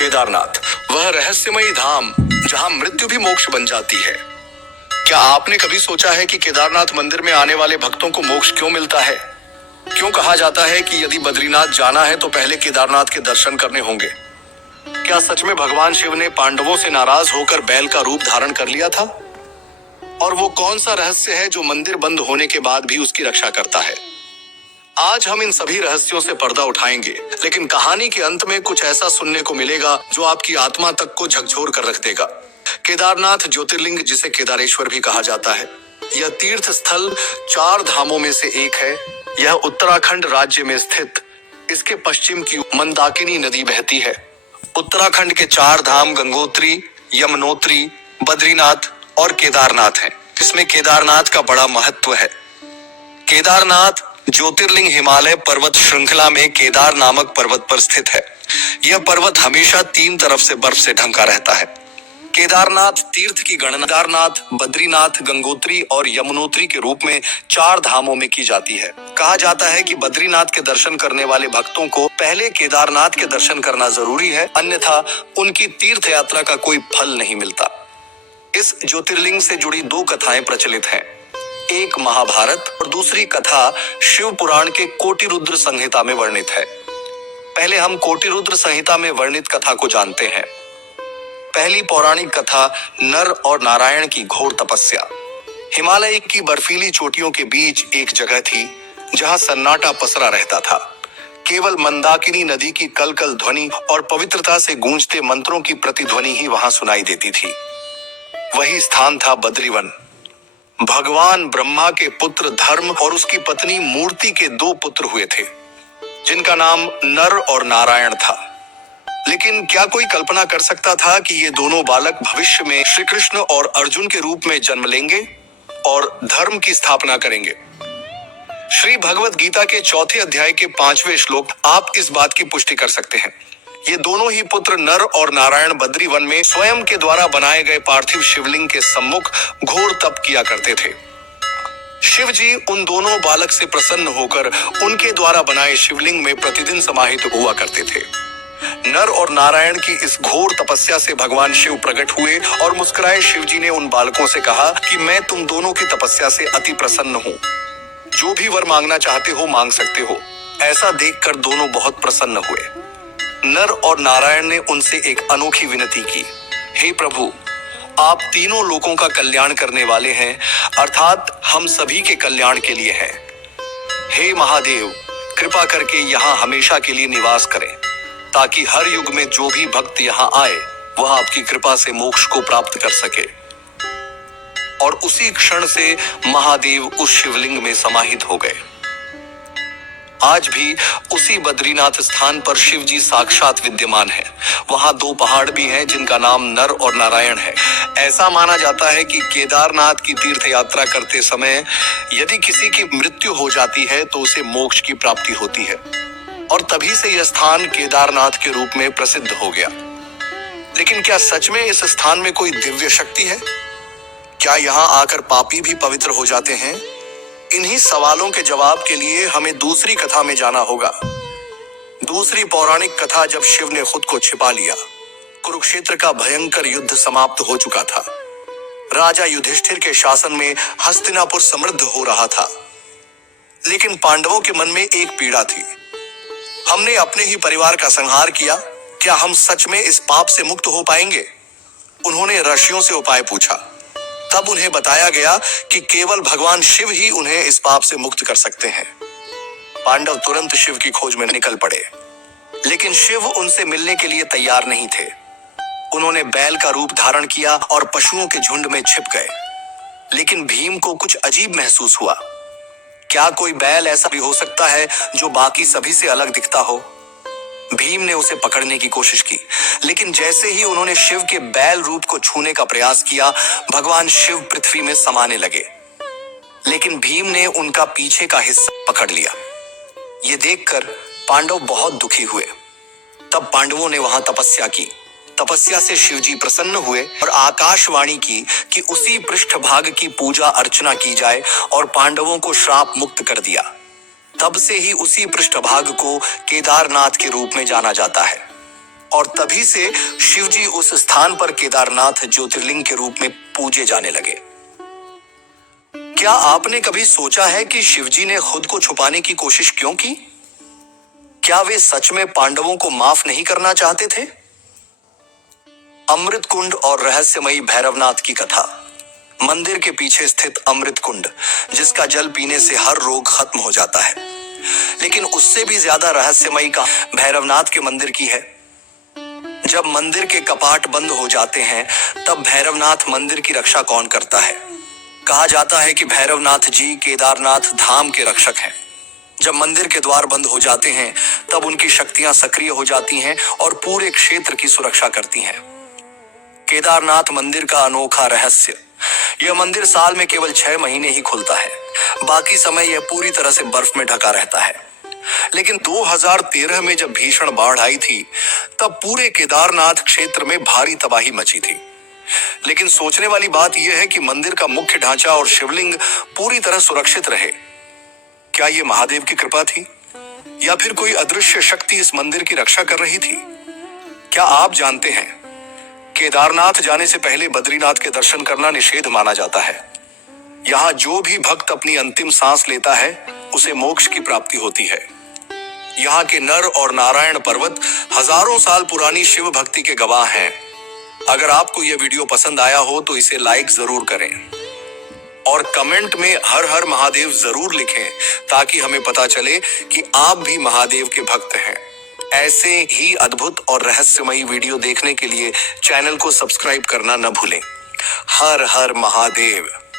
केदारनाथ, वह रहस्यमयी धाम जहां मृत्यु भी मोक्ष बन जाती है। क्या आपने कभी सोचा है कि केदारनाथ मंदिर में आने वाले भक्तों को मोक्ष क्यों मिलता है? क्यों कहा जाता है कि यदि बद्रीनाथ जाना है तो पहले केदारनाथ के दर्शन करने होंगे? क्या सच में भगवान शिव ने पांडवों से नाराज होकर बैल का रूप धारण कर लिया था? और वो कौन सा रहस्य है जो मंदिर बंद होने के बाद भी उसकी रक्षा करता है? आज हम इन सभी रहस्यों से पर्दा उठाएंगे, लेकिन कहानी के अंत में कुछ ऐसा सुनने को मिलेगा जो आपकी आत्मा तक को झकझोर कर रख देगा। केदारनाथ ज्योतिर्लिंग, जिसे केदारेश्वर भी कहा जाता है, यह तीर्थ स्थल 4 धामों में से एक है। यह उत्तराखंड राज्य में स्थित, इसके पश्चिम की मंदाकिनी नदी बहती है। उत्तराखंड के 4 धाम गंगोत्री, यमुनोत्री, बद्रीनाथ और केदारनाथ हैं। इसमें केदारनाथ का बड़ा महत्व है। केदारनाथ ज्योतिर्लिंग हिमालय पर्वत श्रृंखला में केदार नामक पर्वत पर स्थित है। यह पर्वत हमेशा 3 तरफ से बर्फ से ढंका रहता है। केदारनाथ तीर्थ की गणना केदारनाथ, बद्रीनाथ, गंगोत्री और यमुनोत्री के रूप में 4 धामों में की जाती है। कहा जाता है कि बद्रीनाथ के दर्शन करने वाले भक्तों को पहले केदारनाथ के दर्शन करना जरूरी है, अन्यथा उनकी तीर्थ यात्रा का कोई फल नहीं मिलता। इस ज्योतिर्लिंग से जुड़ी 2 कथाएं प्रचलित हैं। एक महाभारत और दूसरी कथा शिव पुराण के कोटिरुद्र संहिता में वर्णित है। पहले हम कोटिरुद्र संहिता में वर्णित कथा को जानते हैं। पहली पौराणिक कथा नर और नारायण की घोर तपस्या। हिमालय की बर्फीली चोटियों के बीच एक जगह थी जहां सन्नाटा पसरा रहता था। केवल मंदाकिनी नदी की कलकल ध्वनि और पवित्रता से गूंजते मंत्रों की प्रतिध्वनि ही वहां सुनाई देती थी। वही स्थान था बद्रीवन। भगवान ब्रह्मा के पुत्र धर्म और उसकी पत्नी मूर्ति के 2 पुत्र हुए थे, जिनका नाम नर और नारायण था। लेकिन क्या कोई कल्पना कर सकता था कि ये दोनों बालक भविष्य में श्री कृष्ण और अर्जुन के रूप में जन्म लेंगे और धर्म की स्थापना करेंगे? श्री भगवत गीता के 4थे अध्याय के 5वें श्लोक आप इस बात की पुष्टि कर सकते हैं। ये दोनों ही पुत्र नर और नारायण बद्रीवन में स्वयं के द्वारा बनाए गए पार्थिव शिवलिंग के सम्मुख घोर तप किया करते थे। शिव जी उन दोनों बालक से प्रसन्न होकर उनके द्वारा बनाए शिवलिंग में प्रतिदिन समाहित हुआ करते थे। नर और नारायण की इस घोर तपस्या से भगवान शिव प्रकट हुए और मुस्कुराए शिव जी ने उन बालकों से कहा कि मैं तुम दोनों की तपस्या से अति प्रसन्न हूँ। जो भी वर मांगना चाहते हो मांग सकते हो। ऐसा देखकर दोनों बहुत प्रसन्न हुए। नर और नारायण ने उनसे एक अनोखी विनती की, हे प्रभु, आप तीनों लोगों का कल्याण करने वाले हैं, अर्थात हम सभी के कल्याण के लिए हैं। हे महादेव, कृपा करके यहाँ हमेशा के लिए निवास करें, ताकि हर युग में जो भी भक्त यहाँ आए वह आपकी कृपा से मोक्ष को प्राप्त कर सके। और उसी क्षण से महादेव उस शिवलिंग में समाहित हो गए। आज भी उसी बद्रीनाथ स्थान पर शिव जी साक्षात विद्यमान है। वहां 2 पहाड़ भी हैं जिनका नाम नर और नारायण है। ऐसा माना जाता है कि केदारनाथ की तीर्थ यात्रा करते समय यदि किसी की मृत्यु हो जाती है तो उसे मोक्ष की प्राप्ति होती है, और तभी से यह स्थान केदारनाथ के रूप में प्रसिद्ध हो गया। लेकिन क्या सच में इस स्थान में कोई दिव्य शक्ति है? क्या यहाँ आकर पापी भी पवित्र हो जाते हैं? इन्हीं सवालों के जवाब के लिए हमें दूसरी कथा में जाना होगा। दूसरी पौराणिक कथा जब शिव ने खुद को छिपा लिया। कुरुक्षेत्र का भयंकर युद्ध समाप्त हो चुका था। राजा युधिष्ठिर के शासन में हस्तिनापुर समृद्ध हो रहा था। लेकिन पांडवों के मन में एक पीड़ा थी। हमने अपने ही परिवार का संहार किया, क्या हम सच में इस पाप से मुक्त हो पाएंगे? उन्होंने ऋषियों से उपाय पूछा। तब उन्हें बताया गया कि केवल भगवान शिव ही उन्हें इस पाप से मुक्त कर सकते हैं। पांडव तुरंत शिव की खोज में निकल पड़े, लेकिन शिव उनसे मिलने के लिए तैयार नहीं थे। उन्होंने बैल का रूप धारण किया और पशुओं के झुंड में छिप गए। लेकिन भीम को कुछ अजीब महसूस हुआ। क्या कोई बैल ऐसा भी हो सकता है जो बाकी सभी से अलग दिखता हो? भीम ने उसे पकड़ने की कोशिश की, लेकिन जैसे ही उन्होंने शिव के बैल रूप को छूने का प्रयास किया, भगवान शिव पृथ्वी में समाने लगे। लेकिन भीम ने उनका पीछे का हिस्सा पकड़ लिया। ये देखकर पांडव बहुत दुखी हुए। तब पांडवों ने वहां तपस्या की। तपस्या से शिवजी प्रसन्न हुए और आकाशवाणी की कि उसी पृष्ठभाग की पूजा अर्चना की जाए और पांडवों को श्राप मुक्त कर दिया। तब से ही उसी पृष्ठभाग को केदारनाथ के रूप में जाना जाता है। और तभी से शिवजी उस स्थान पर केदारनाथ ज्योतिर्लिंग के रूप में पूजे जाने लगे। क्या आपने कभी सोचा है कि शिवजी ने खुद को छुपाने की कोशिश क्यों की? क्या वे सच में पांडवों को माफ नहीं करना चाहते थे? अमृत कुंड और रहस्यमयी भैरवनाथ की कथा। मंदिर के पीछे स्थित अमृत कुंड, जिसका जल पीने से हर रोग खत्म हो जाता है, लेकिन उससे भी ज्यादा रहस्यमयी का भैरवनाथ के मंदिर की है। जब मंदिर के कपाट बंद हो जाते हैं, तब भैरवनाथ मंदिर की रक्षा कौन करता है? कहा जाता है कि भैरवनाथ जी केदारनाथ धाम के रक्षक हैं। जब मंदिर के द्वार बंद हो जाते हैं, तब उनकी शक्तियां सक्रिय हो जाती हैं और पूरे क्षेत्र की सुरक्षा करती हैं। केदारनाथ मंदिर का अनोखा रहस्य। यह मंदिर साल में केवल 6 महीने ही खुलता है, बाकी समय यह पूरी तरह से बर्फ में ढका रहता है। लेकिन 2013 में जब भीषण बाढ़ आई थी, तब पूरे केदारनाथ क्षेत्र में भारी तबाही मची थी। लेकिन सोचने वाली बात यह है कि मंदिर का मुख्य ढांचा और शिवलिंग पूरी तरह सुरक्षित रहे। क्या यह महादेव की कृपा थी, या फिर कोई अदृश्य शक्ति इस मंदिर की रक्षा कर रही थी? क्या आप जानते हैं, केदारनाथ जाने से पहले बद्रीनाथ के दर्शन करना निषेध माना जाता है। यहाँ जो भी भक्त अपनी अंतिम सांस लेता है, उसे मोक्ष की प्राप्ति होती है। यहाँ के नर और नारायण पर्वत हजारों साल पुरानी शिव भक्ति के गवाह हैं। अगर आपको यह वीडियो पसंद आया हो तो इसे लाइक जरूर करें और कमेंट में हर हर महादेव जरूर लिखें, ताकि हमें पता चले कि आप भी महादेव के भक्त हैं। ऐसे ही अद्भुत और रहस्यमयी वीडियो देखने के लिए चैनल को सब्सक्राइब करना न भूलें। हर हर महादेव।